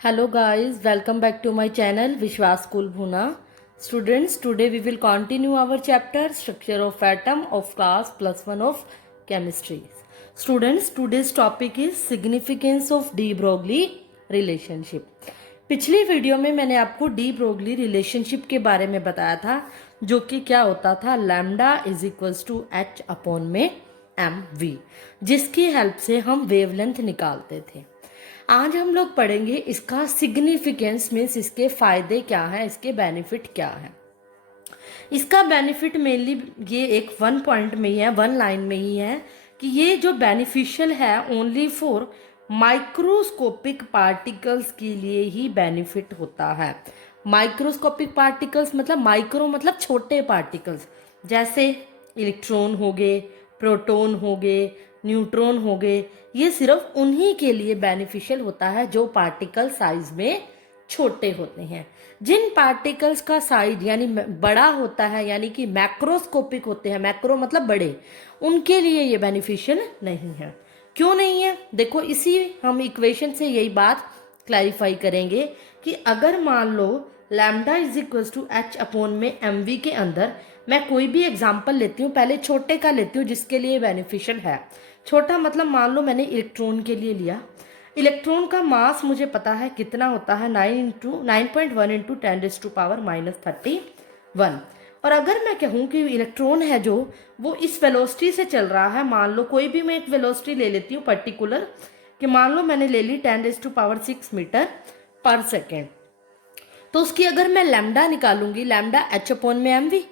Hello guys, welcome back to my channel Vishwas School Bhuna. Students, today we will continue our chapter Structure of Atom of class +1 of Chemistry. Students, today's topic is Significance of de Broglie Relationship. पिछली video में मैंने आपको D Broglie relationship के बारे में बताया था, जो कि क्या होता था, lambda is equals to H upon में एम वी, जिसकी हेल्प से हम वेवलेंथ निकालते थे। आज हम लोग पढ़ेंगे इसका सिग्निफिकेंस, मीन्स इसके फायदे क्या हैं, इसके बेनिफिट क्या है। इसका बेनिफिट मेनली ये एक वन पॉइंट में ही है, वन लाइन में ही है कि ये जो बेनिफिशियल है ओनली फॉर माइक्रोस्कोपिक पार्टिकल्स के लिए ही बेनिफिट होता है। माइक्रोस्कोपिक पार्टिकल्स मतलब माइक्रो मतलब छोटे पार्टिकल्स, जैसे इलेक्ट्रॉन हो गए, प्रोटॉन हो गए, न्यूट्रॉन हो गए। ये सिर्फ उन्हीं के लिए बेनिफिशियल होता है जो पार्टिकल साइज में छोटे होते हैं। जिन पार्टिकल्स का साइज यानी बड़ा होता है, यानी कि मैक्रोस्कोपिक होते हैं, मैक्रो मतलब बड़े, उनके लिए ये बेनिफिशियल नहीं है। क्यों नहीं है? देखो, इसी हम इक्वेशन से यही बात क्लैरिफाई करेंगे कि अगर मान लो lambda is equal to H upon में एम वी के अंदर मैं कोई भी एग्जाम्पल लेती हूँ, पहले छोटे का लेती हूँ जिसके लिए बेनिफिशियल है। छोटा मतलब मान लो मैंने इलेक्ट्रॉन के लिए लिया। इलेक्ट्रॉन का मास मुझे पता है कितना होता है, 9.1 इंटू 10⁻31। और अगर मैं कहूँ कि इलेक्ट्रॉन है जो वो इस वेलोसिटी से चल रहा है, मान लो कोई भी मैं एक वेलोसिटी ले लेती हूँ पर्टिकुलर, कि मान लो मैंने ले ली 10⁻6 मीटर पर सेकेंड, तो उसकी अगर मैं लैम्डा निकालूंगी, लैम्डा एच अपॉन में एम वी।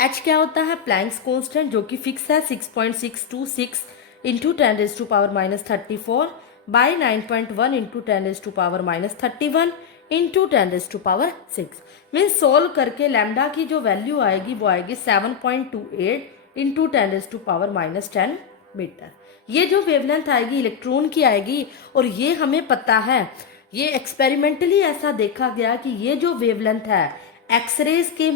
एच क्या होता है? प्लैंक्स कांस्टेंट, जो कि फिक्स है 6.626 into 10⁻34 by 9.1 into 10⁻31 into 10⁻6। Means solve करके लैम्डा की जो वैल्यू आएगी वो आएगी 7.28 इंटू 10⁻10 मीटर। ये जो वेवलेंथ आएगी इलेक्ट्रॉन की आएगी, और ये हमें पता है, ये एक्सपेरिमेंटली ऐसा देखा गया कि ये जो वेवलेंथ है एक्सरेज के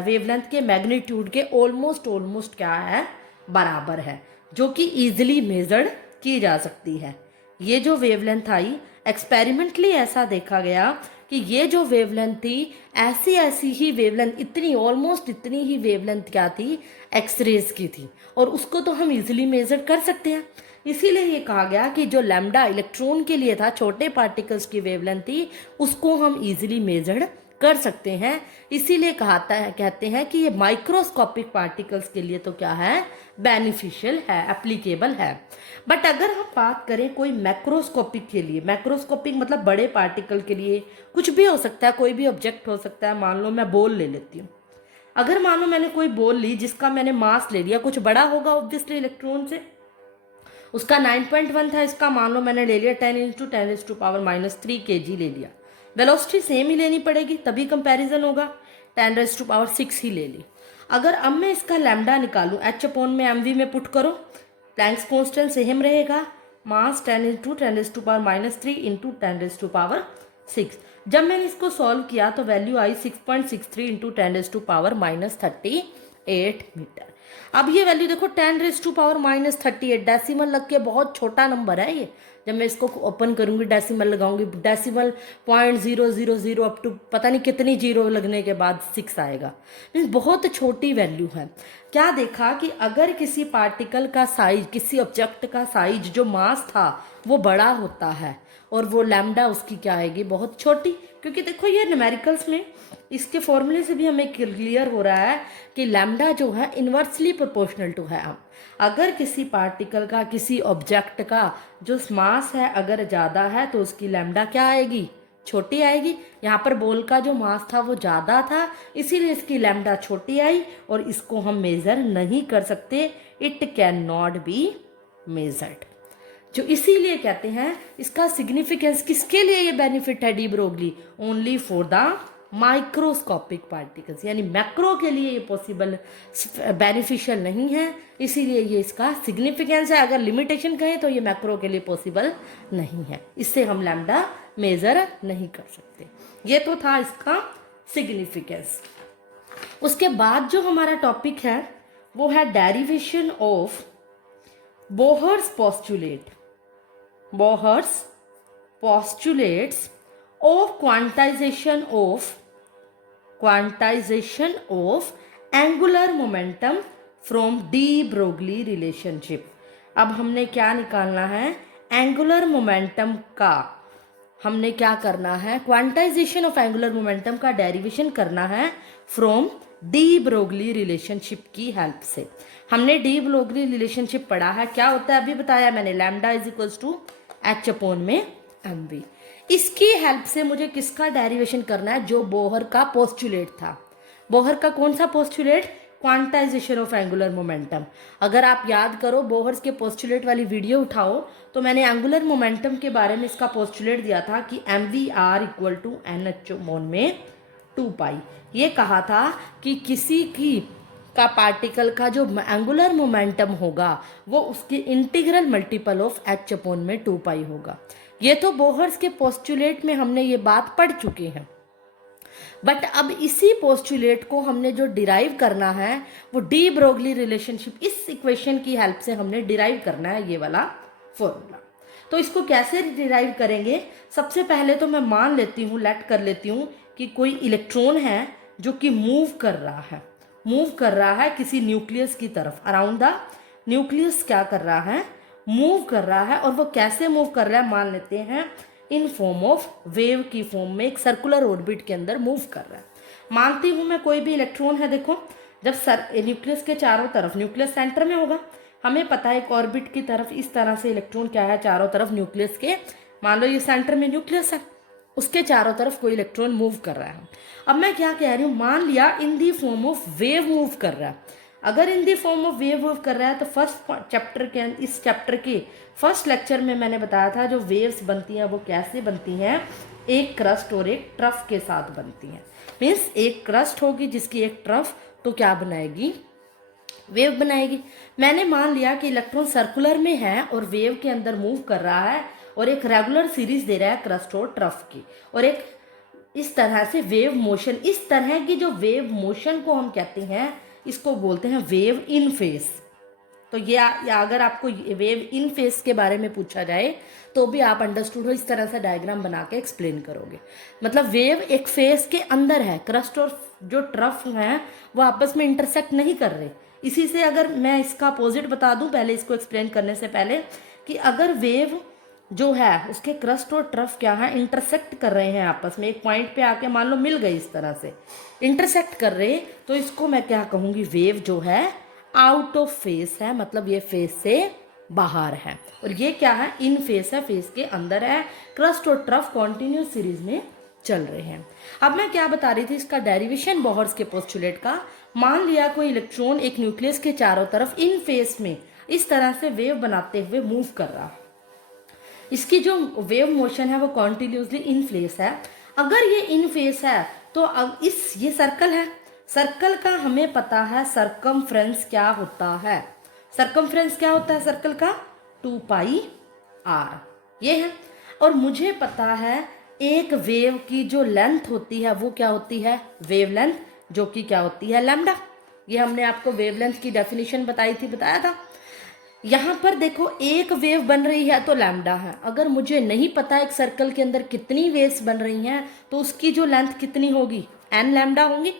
वेवलेंथ के मैग्नीट्यूड के ऑलमोस्ट क्या है, बराबर है, जो कि इजीली मेजर्ड की जा सकती है। ये जो वेवलेंथ आई एक्सपेरिमेंटली ऐसा देखा गया कि ये जो वेवलेंथ थी ऐसी ही वेवलेंथ, इतनी ऑलमोस्ट इतनी ही वेवलेंथ क्या थी, एक्सरेज की थी, और उसको तो हम इजीली मेजर कर सकते हैं। इसीलिए ये कहा गया कि जो लैम्डा इलेक्ट्रॉन के लिए था, छोटे पार्टिकल्स की वेवलेंथ थी, उसको हम इजीली मेजर कर सकते हैं। इसीलिए कहते हैं कि ये माइक्रोस्कोपिक पार्टिकल्स के लिए तो क्या है, बेनिफिशियल है, एप्लीकेबल है। बट अगर हम बात करें कोई मैक्रोस्कोपिक के लिए, मैक्रोस्कोपिक मतलब बड़े पार्टिकल के लिए, कुछ भी हो सकता है, कोई भी ऑब्जेक्ट हो सकता है। मान लो मैं बॉल ले लेती हूँ। अगर मान लो मैंने कोई बॉल ली जिसका मैंने मास ले लिया, कुछ बड़ा होगा ऑब्वियसली इलेक्ट्रॉन से, उसका 9.1 था, इसका मान लो मैंने ले लिया 10⁻⁻³ kg ले लिया। वेलोसिटी सेम ही लेनी पड़ेगी तभी कंपैरिजन होगा, 10⁻6 ही ले ली। अगर अब मैं इसका लैम्डा निकालूं, एच अपॉन में एम वी में पुट करो, प्लैंक्स कांस्टेंट सेम रहेगा, मास 10 इंटू 10⁻³ इंटू 10⁻6। जब मैंने इसको सॉल्व किया तो वैल्यू आई 6.63 इंटू 10⁻38 मीटर। अब ये वैल्यू देखो 10⁻38 डेसिमल लग के बहुत छोटा नंबर है ये। जब मैं इसको ओपन करूंगी, डेसिमल लगाऊंगी, डेसिमल 0.000 अप टू पता नहीं कितनी जीरो लगने के बाद 6 आएगा। मीन्स बहुत छोटी वैल्यू है। क्या देखा कि अगर किसी पार्टिकल का साइज, किसी ऑब्जेक्ट का साइज जो मास था वो बड़ा होता है, और वो लैम्डा उसकी क्या आएगी, बहुत छोटी। क्योंकि देखो ये न्यूमेरिकल्स में इसके फॉर्मूले से भी हमें क्लियर हो रहा है कि लैम्डा जो है इन्वर्सली प्रोपोर्शनल टू है। अगर किसी पार्टिकल का, किसी ऑब्जेक्ट का जो मास है अगर ज़्यादा है तो उसकी लैम्डा क्या आएगी, छोटी आएगी। यहाँ पर बॉल का जो मास था वो ज़्यादा था, इसीलिए इसकी लैम्डा छोटी आई, और इसको हम मेज़र नहीं कर सकते, it can not be measured. जो इसीलिए कहते हैं इसका सिग्निफिकेंस, किसके लिए ये बेनिफिट है de Broglie, only for the microscopic particles, यानी मैक्रो के लिए ये पॉसिबल बेनिफिशियल नहीं है, इसीलिए ये इसका सिग्निफिकेंस है। अगर लिमिटेशन कहें तो ये मैक्रो के लिए पॉसिबल नहीं है, इससे हम लैम्डा मेजर नहीं कर सकते। ये तो था इसका सिग्निफिकेंस। उसके बाद जो हमारा टॉपिक है वो है derivation of Bohr's postulate. Bohr's postulates of quantization of angular momentum from D Broglie relationship. अब हमने क्या निकालना है, एंगुलर मोमेंटम का हमने क्या करना है, क्वांटाइजेशन ऑफ एंगुलर मोमेंटम का डेरिवेशन करना है फ्रॉम डी ब्रोगली रिलेशनशिप की हेल्प से। हमने डी ब्रोगली रिलेशनशिप पढ़ा है, क्या होता है अभी बताया मैंने, lambda is equals to H upon में एम वी। इसकी हेल्प से मुझे किसका डेरिवेशन करना है, जो बोहर का पोस्टुलेट था। बोहर का कौन सा postulate, quantization of angular momentum. अगर आप याद करो बोहर्स के पोस्टुलेट वाली वीडियो उठाओ तो मैंने एंगुलर मोमेंटम के बारे में इसका पोस्टुलेट दिया था कि M V are equal to n H मोन में 2 पाई। ये कहा था कि किसी की का पार्टिकल का जो एंगुलर मोमेंटम होगा वो उसके integral multiple of H upon में 2 पाई होगा। ये तो बोहर्स के पोस्टुलेट में हमने ये बात पढ़ चुके हैं, बट अब इसी पोस्टुलेट को हमने जो डिराइव करना है वो डी ब्रोगली रिलेशनशिप, इस इक्वेशन की हेल्प से हमने डिराइव करना है ये वाला फॉर्मूला। तो इसको कैसे डिराइव करेंगे, सबसे पहले तो मैं मान लेती हूँ, लेट कर लेती हूँ कि कोई इलेक्ट्रॉन है जो कि मूव कर रहा है किसी न्यूक्लियस की तरफ, अराउंड द न्यूक्लियस क्या कर रहा है, मूव कर रहा है। और वो कैसे मूव कर रहा है, मान लेते हैं इन फॉर्म ऑफ वेव की फॉर्म में, एक सर्कुलर ऑर्बिट के अंदर मूव कर रहा है। मानती हूं मैं कोई भी इलेक्ट्रॉन है, देखो जब न्यूक्लियस के चारों तरफ, न्यूक्लियस सेंटर में होगा, हमें पता है एक ऑर्बिट की तरफ इस तरह से इलेक्ट्रॉन क्या है, चारों तरफ न्यूक्लियस के, मान लो ये सेंटर में न्यूक्लियस है, उसके चारों तरफ कोई इलेक्ट्रॉन मूव कर रहा है। अब मैं क्या कह रही हूँ, मान लिया in the form of wave move कर रहा है। अगर in the form of wave move कर रहा है तो फर्स्ट चैप्टर के, इस चैप्टर के फर्स्ट लेक्चर में मैंने बताया था जो वेव्स बनती हैं वो कैसे बनती हैं, एक क्रस्ट और एक ट्रफ के साथ बनती हैं। मीन्स एक क्रस्ट होगी जिसकी एक ट्रफ, तो क्या बनाएगी, वेव बनाएगी। मैंने मान लिया कि इलेक्ट्रॉन सर्कुलर में है और वेव के अंदर मूव कर रहा है और एक रेगुलर सीरीज दे रहा है क्रस्ट और ट्रफ की, और एक इस तरह से वेव मोशन, इस तरह की जो वेव मोशन को हम कहते हैं इसको बोलते हैं वेव इन फेस। तो ये अगर आपको वेव इन फेस के बारे में पूछा जाए तो भी आप अंडरस्टूड हो, इस तरह से डायग्राम बना के एक्सप्लेन करोगे। मतलब वेव एक फेस के अंदर है, क्रस्ट और जो ट्रफ है वो आपस में इंटरसेक्ट नहीं कर रहे। इसी से अगर मैं इसका अपोजिट बता दूं पहले, इसको एक्सप्लेन करने से पहले, कि अगर वेव जो है उसके क्रस्ट और ट्रफ क्या है, इंटरसेक्ट कर रहे हैं आपस में, एक पॉइंट पे आके मान लो मिल गए, इस तरह से इंटरसेक्ट कर रहे, तो इसको मैं क्या कहूँगी, वेव जो है आउट ऑफ फेस है, मतलब ये फेस से बाहर है। और ये क्या है, इन फेस है, फेस के अंदर है, क्रस्ट और ट्रफ कॉन्टिन्यूस सीरीज में चल रहे हैं। अब मैं क्या बता रही थी, इसका डेरिवेशन बोहर्स के पोस्टुलेट का। मान लिया कोई इलेक्ट्रॉन एक न्यूक्लियस के चारों तरफ इन फेस में इस तरह से वेव बनाते हुए मूव कर रहा, इसकी जो वेव मोशन है वो कॉन्टिन्यूसली इन फेस है। अगर ये इन फेस है तो अब ये सर्कल है, सर्कल का हमें पता है सरकमफ्रेंस क्या होता है, सरकमफ्रेंस क्या होता है सर्कल का, 2 पाई आर ये है। और मुझे पता है एक वेव की जो लेंथ होती है वो क्या होती है, वेव लेंथ, जो कि क्या होती है, लैम्डा। ये हमने आपको वेव लेंथ की डेफिनेशन बताया था। यहाँ पर देखो एक वेव बन रही है तो लैम्डा है। अगर मुझे नहीं पता एक सर्कल के अंदर कितनी वेव्स बन रही हैं तो उसकी जो लेंथ कितनी होगी, एन लैम्डा होंगी।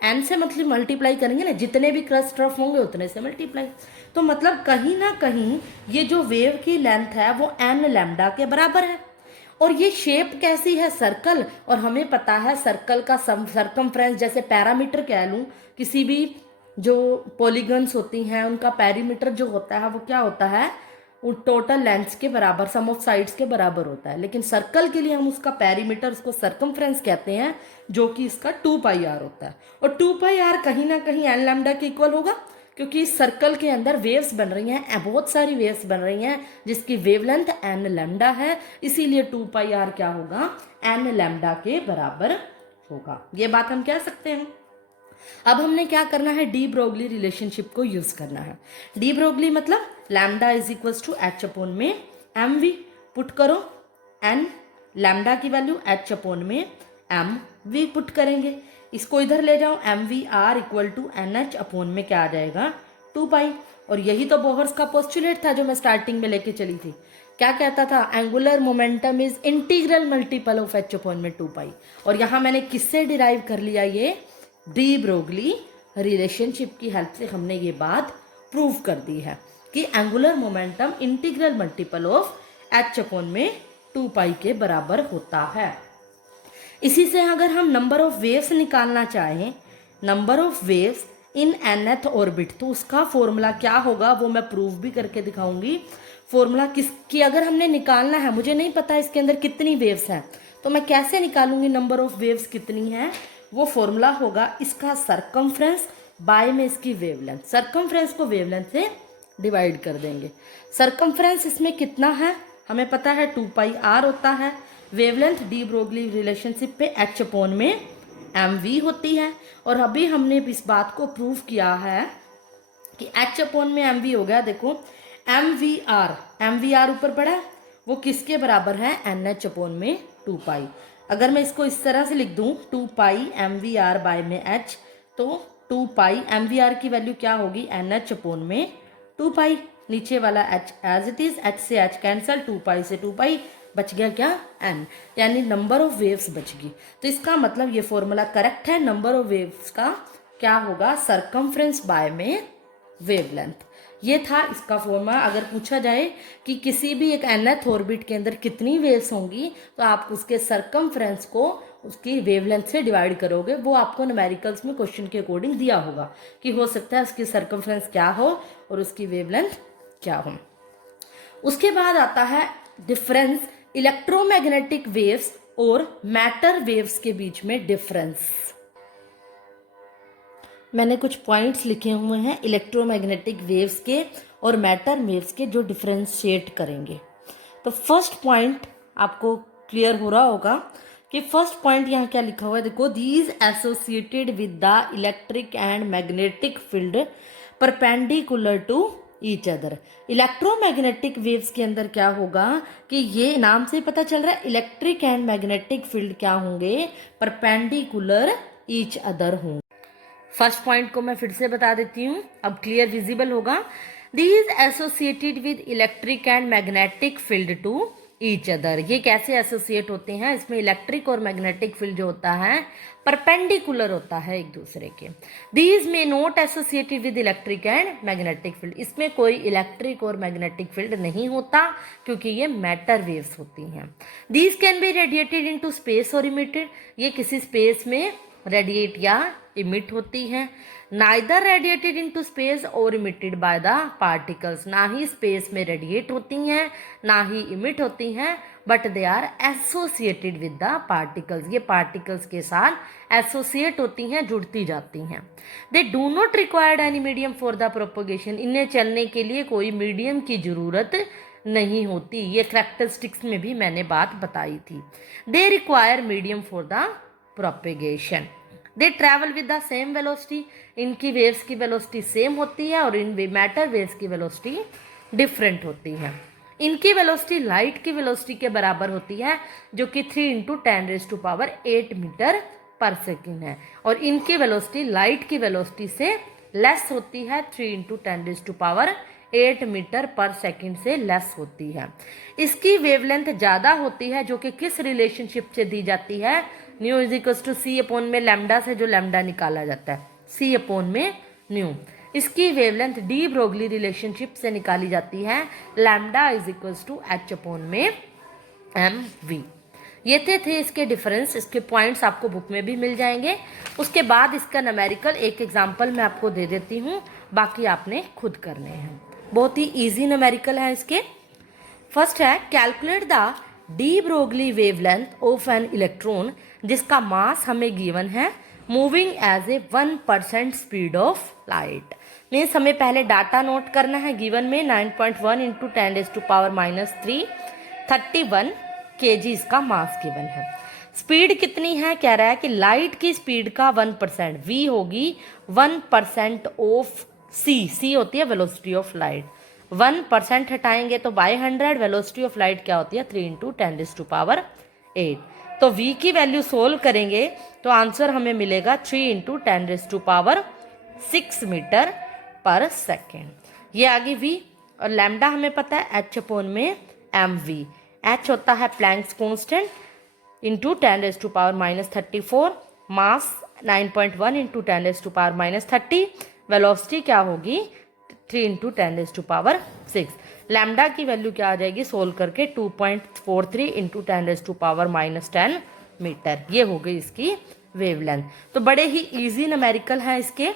एन से मतलब मल्टीप्लाई करेंगे ना, जितने भी क्रस्ट ट्रफ होंगे उतने से मल्टीप्लाई। तो मतलब कहीं ना कहीं ये जो वेव की लेंथ है वो एन लैम्डा के बराबर है। और ये शेप कैसी है, सर्कल, और हमें पता है सर्कल का सरकमफ्रेंस, जैसे पैरामीटर कह लूँ, किसी भी जो पॉलीगन्स होती हैं उनका पेरीमीटर जो होता है वो क्या होता है, वो टोटल लेंथ्स के बराबर, सम ऑफ साइड्स के बराबर होता है। लेकिन सर्कल के लिए हम उसका पेरीमीटर, उसको सरकमफ्रेंस कहते हैं, जो कि इसका 2 पाई आर होता है। और 2 पाई आर कहीं ना कहीं एन लैम्डा के इक्वल होगा, क्योंकि इस सर्कल के अंदर वेव्स बन रही हैं, बहुत सारी वेव्स बन रही हैं जिसकी वेवलेंथ एन लैम्डा है, इसीलिए 2 पाई आर क्या होगा, एन लैम्डा के बराबर होगा। ये बात हम कह सकते हैं। अब हमने क्या करना है, डी ब्रोगली रिलेशनशिप को यूज करना है। डी ब्रोगली मतलब lambda is equals to H upon में एम वी, पुट करो एन लैम्डा की वैल्यू, एच अपॉन में एम वी पुट करेंगे, इसको इधर ले जाओ, M V are equal to n H upon में क्या आ जाएगा, 2 पाई। और यही तो बोहर्स का पोस्टुलेट था जो मैं स्टार्टिंग में लेके चली थी, क्या कहता था, angular momentum is integral multiple of H upon में 2 पाई। और यहाँ मैंने किससे डिराइव कर लिया, ये डी ब्रोगली रिलेशनशिप की हेल्प से हमने ये बात प्रूव कर दी है कि angular momentum integral multiple of H upon में 2 पाई के बराबर होता है। इसी से अगर हम नंबर ऑफ वेव्स निकालना चाहें, number of waves in nth orbit, तो उसका फॉर्मूला क्या होगा वो मैं प्रूव भी करके दिखाऊंगी। फॉर्मूला किसकी अगर हमने निकालना है, मुझे नहीं पता इसके अंदर कितनी वेव्स हैं, तो मैं कैसे निकालूंगी नंबर ऑफ वेव्स कितनी है। वो फॉर्मूला होगा इसका सरकमफ्रेंस बाय में इसकी वेवलेंथ। सरकमफ्रेंस को वेवलेंथ से डिवाइड कर देंगे। सरकमफ्रेंस इसमें कितना है हमें पता है, 2 पाई आर होता है। वेवलेंथ डी ब्रोगली रिलेशनशिप पे एच अपॉन में एम वी होती है। और अभी हमने इस बात को प्रूव किया है कि एच अपॉन में एम वी हो गया। देखो एम वी आर ऊपर पड़ा है, वो किसके बराबर है, एन एच अपॉन में 2 पाई। अगर मैं इसको इस तरह से लिख दूं 2 पाई एम वी आर बाय में एच, तो 2 पाई एम वी आर की वैल्यू क्या होगी, एन एच अपॉन में 2 पाई। नीचे वाला H as it is, H से एच कैंसल, 2 पाई से 2 पाई बच गया क्या, एन, यानी नंबर ऑफ वेव्स बच गई। तो इसका मतलब ये फॉर्मूला करेक्ट है। नंबर ऑफ वेव्स का क्या होगा, सरकमफ्रेंस बाय में वेवलेंथ। ये था इसका फॉर्मूला। अगर पूछा जाए कि किसी भी एक nth ऑर्बिट के अंदर कितनी वेव्स होंगी, तो आप उसके सरकमफ्रेंस को उसकी वेवलेंथ से डिवाइड करोगे। वो आपको न्यूमेरिकल्स में क्वेश्चन के अकॉर्डिंग दिया होगा कि हो सकता है उसकी सरकमफ्रेंस क्या हो और उसकी वेवलेंथ क्या हो। उसके बाद आता है डिफरेंस इलेक्ट्रोमैग्नेटिक वेव्स और मैटर वेव्स के बीच में डिफरेंस। मैंने कुछ पॉइंट्स लिखे हुए हैं इलेक्ट्रोमैग्नेटिक वेव्स के और मैटर वेव्स के, जो डिफरेंशिएट करेंगे। तो फर्स्ट पॉइंट आपको क्लियर हो रहा होगा कि फर्स्ट पॉइंट यहाँ क्या लिखा हुआ है, देखो these associated with the electric and magnetic field perpendicular to each other. Electromagnetic waves के अंदर क्या होगा कि ये नाम से पता चल रहा है इलेक्ट्रिक एंड मैग्नेटिक फील्ड क्या होंगे, परपेंडिकुलर ईच अदर होंगे। फर्स्ट पॉइंट को मैं फिर से बता देती हूँ, अब क्लियर विजिबल होगा। These associated with electric and magnetic field to each other. ये कैसे एसोसिएट होते हैं, इसमें इलेक्ट्रिक और मैग्नेटिक फील्ड जो होता है परपेंडिकुलर होता है एक दूसरे के। दीज में not associated with electric and magnetic field, इसमें कोई इलेक्ट्रिक और मैग्नेटिक फील्ड नहीं होता क्योंकि ये मैटर वेव्स होती हैं। These can be radiated into space और इमिटेड, ये किसी स्पेस में रेडिएट या इमिट होती है। नाइदर रेडिएटेड इनटू स्पेस और इमिटेड बाय द पार्टिकल्स, ना ही स्पेस में रेडिएट होती हैं ना ही इमिट होती हैं, but they are associated with the particles, ये पार्टिकल्स के साथ एसोसिएट होती हैं, जुड़ती जाती हैं। They do not required any medium for the propagation, इन्हें चलने के लिए कोई मीडियम की जरूरत नहीं होती। ये करैक्टरिस्टिक्स में भी मैंने बात बताई थी। They require medium for the propagation. They travel with the same velocity, इनकी वेव्स की वेलोसिटी सेम होती है और इन मैटर वेव्स की वेलोसिटी डिफरेंट होती है। इनकी वेलोसिटी लाइट की वेलोसिटी के बराबर होती है, जो कि 3 × 10⁸ मीटर पर सेकेंड है, और इनकी वेलोसिटी लाइट की वेलोसिटी से लेस होती है, 3 × 10⁸ मीटर पर सेकेंड से लेस होती है। इसकी वेवलेंथ ज़्यादा होती है, जो कि किस रिलेशनशिप से दी जाती है, nu is equals to C upon में लैम्डा से जो लैम्डा निकाला जाता है, सी अपॉन में न्यू। इसकी वेवलेंथ डी ब्रोगली रिलेशनशिप से निकाली जाती है, lambda is equals to H upon में एम वी। ये थे इसके डिफरेंस, इसके पॉइंट्स आपको बुक में भी मिल जाएंगे। उसके बाद इसका न्यूमेरिकल एक एग्जाम्पल मैं आपको दे देती हूँ, बाकी आपने खुद करने हैं। बहुत ही ईजी न्यूमेरिकल है इसके। फर्स्ट है calculate the de Broglie wavelength of an electron जिसका मास हमें गिवन है, moving as a 1% speed of light. Means हमें पहले डाटा नोट करना है। गिवन में 9.1 × 10⁻³ 31 kg इसका मास गिवन है। स्पीड कितनी है, कह रहा है कि लाइट की स्पीड का 1%, v होगी 1% ऑफ c होती है वेलोसिटी ऑफ लाइट। 1% हटाएंगे तो बाय 100 वेलोसिटी ऑफ लाइट क्या होती है, 3 × 10⁸। तो v की वैल्यू सोल्व करेंगे तो आंसर हमें मिलेगा 3 × 10⁶ मीटर पर सेकेंड। ये आगे v, और लैम्डा हमें पता है h अपॉन में mv। h होता है प्लैंक्स कांस्टेंट इंटू 10⁻⁻34, मास 9.1 इंटू 10⁻⁻30, वेलोसिटी क्या होगी 3 इंटू 10⁻6। लैम्डा की वैल्यू क्या आ जाएगी सोल्व करके 2.43 इंटू 10⁻10 मीटर। ये हो गई इसकी वेवलेंथ। तो बड़े ही इजी न्यूमेरिकल हैं इसके,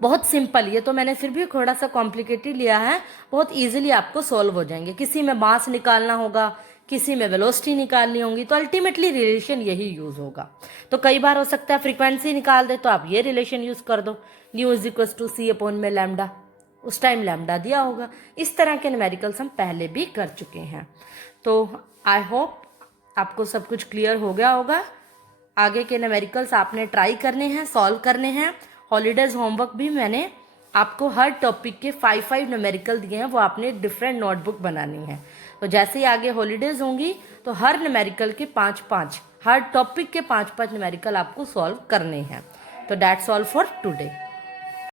बहुत सिंपल। ये तो मैंने फिर भी थोड़ा सा कॉम्प्लिकेटेड लिया है, बहुत इजीली आपको सॉल्व हो जाएंगे। किसी में मास निकालना होगा, किसी में वेलोसिटी निकालनी होगी, तो अल्टीमेटली रिलेशन यही यूज होगा। तो कई बार हो सकता है फ्रीक्वेंसी निकाल दे तो आप ये रिलेशन यूज कर दो, nu is equal to C upon में लैम्डा, उस टाइम लैम्डा दिया होगा। इस तरह के न्यूमेरिकल्स हम पहले भी कर चुके हैं। तो आई होप आपको सब कुछ क्लियर हो गया होगा। आगे के न्यूमेरिकल्स आपने ट्राई करने हैं, सॉल्व करने हैं। हॉलीडेज होमवर्क भी मैंने आपको हर टॉपिक के 5 न्यूमेरिकल दिए हैं, वो आपने डिफरेंट नोटबुक बनानी है। तो जैसे ही आगे हॉलीडेज होंगी तो हर न्यूमेरिकल के 5-5, हर टॉपिक के 5-5 न्यूमेरिकल आपको सॉल्व करने हैं। तो दैट्स ऑल फॉर टुडे।